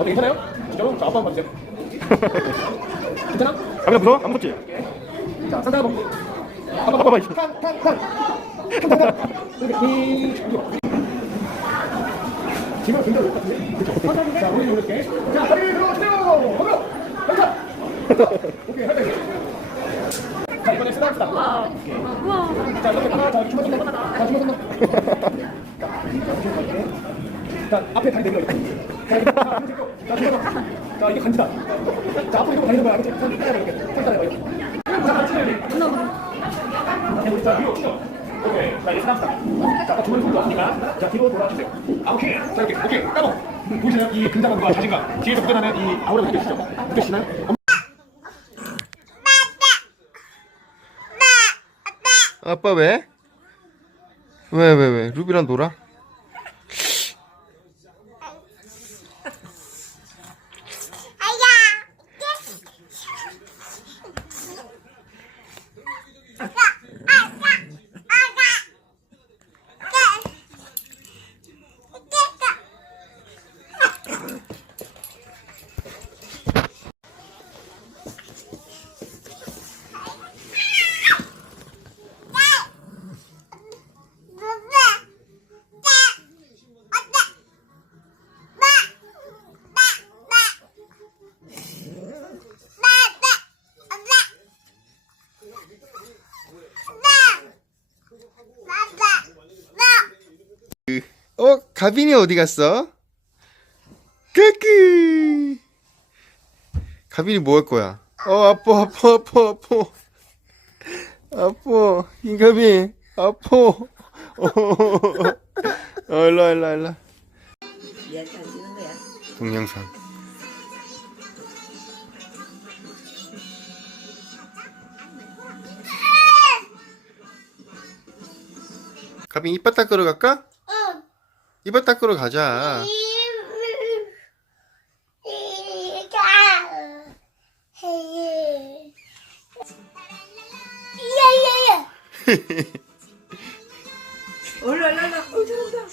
어때 괜찮아요? 진짜로? 자 아빠 한번 봐주세요 괜찮아? 가빈아 무서워? 안 무섭지? 자 상상 한번 한번 봐봐, 봐봐 이거. 탕탕탕 이렇게 이 지금 굉장히 높 같은데? 자 우리 이렇게. 자 다리 들어주세요. 허벅 한타 오케이 할자 자, 이번에 쓰다 합시다. 자 이렇게 하나 자 주먹 손 자, 주먹 손 자, 자, 앞에 다리 내밀어. 자, 이렇게. 자, 이게 간지다. 자, 앞으로 이렇게 다니는 거야. 이렇게 손 따라봐, 이렇게. 손 이렇게. 자, 같이. 자, 위로 쭉. 오케이. 자, 이제 사람다. 자, 아까 주머니 손도 없으니까. 자, 뒤로 돌아주세요. 아, 오케이. 자, 이렇게. 오케이. 까먹. 보이시나요? 이 근자감과 자신감. 뒤에서 묻어나는 이 아우라가 느껴지시죠? 느껴지시나요? 아빠 왜? 왜 왜 왜? 루비랑 놀아? 가빈이 어디 갔어? 끄끄 가빈이 뭐 할 거야? 어 아파 아파 아파 아파 아파 인가빈 아파 어 얘한테 안 주는 거야. 동영상 가빈 이빨 닦으러 갈까? 이빨 닦으러 가자. 얼른 얼른 얼른 얼른